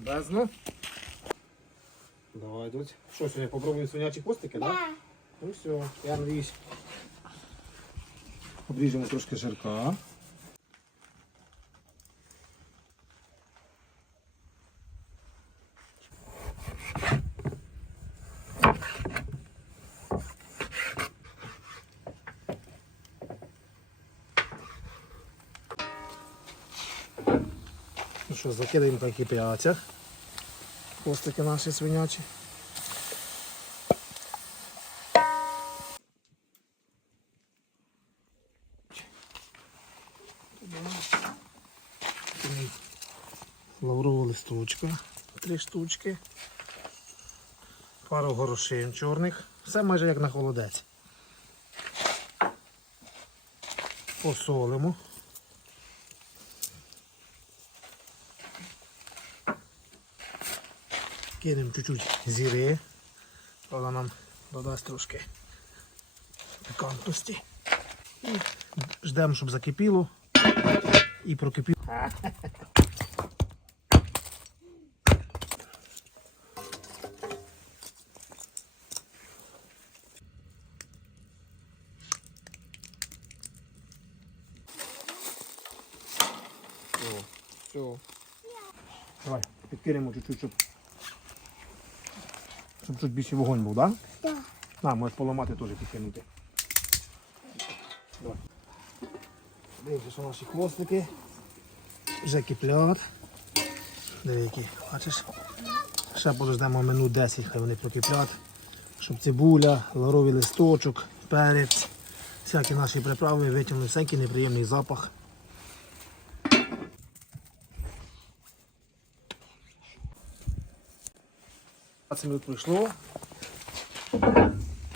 Бомбезно. Давай, дуть. Що сьогодні попробуємо свинячі хвостики, так? Да? Да. Ну все, я надіюсь. Обріжемо трошки жирка. Що, закидаємо так кип'яться. Хвостики наші свинячі. Лаврового листочка, три штучки, пару горошин чорних. Все майже як на холодець. Посолимо. Кинемо чуть-чуть зіри. Вона нам додасть трошки пікантності. І ждемо, щоб закипіло. І прокипіло. Давай, підкинемо чуть-чуть, щоб, щоб тут більше вогонь був, так? Да. Да? На, можеш поламати теж підкинути. Давай. Дивіться, що наші хвостики. Вже киплять. Диви, які, бачиш? Ще подождемо минут 10, хай вони прокиплять. Щоб цибуля, лавровий листочок, перець, всякі наші приправи витягнули всякий неприємний запах. 20 минут пройшло.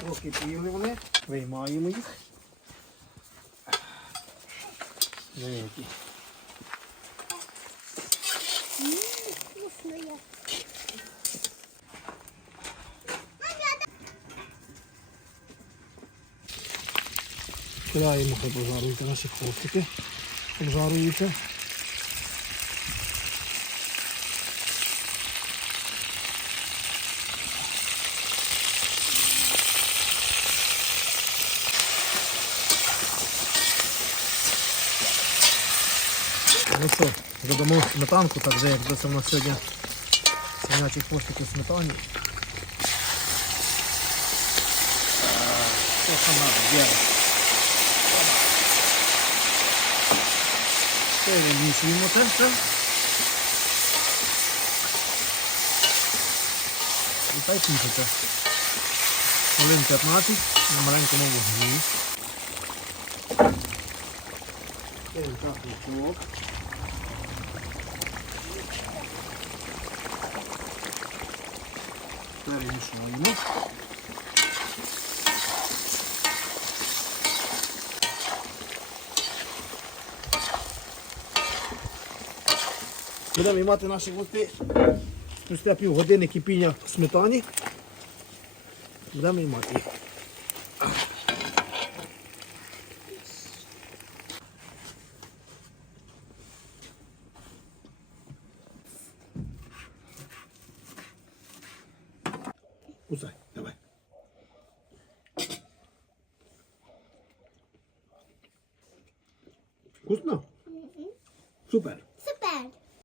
Трохи піли вони, виймаємо їх. Деякі. Вкусно. Кидаємо, хай пожаруються наші хвостики. Обжаруються. Ну що, додамо сметанку, так вже як це в нас сьогодні свинячі хвостики в сметані. Що там надо делать? Перемішуємо це все. І так тушиться. Хвилин 15 на маленькому вогні. Ставимо капличок. Перемішуємо. Будемо мати наші гости спустя півгодини кипіння сметані. Будемо мати їх. Кусай, давай. Вкусно? Супер.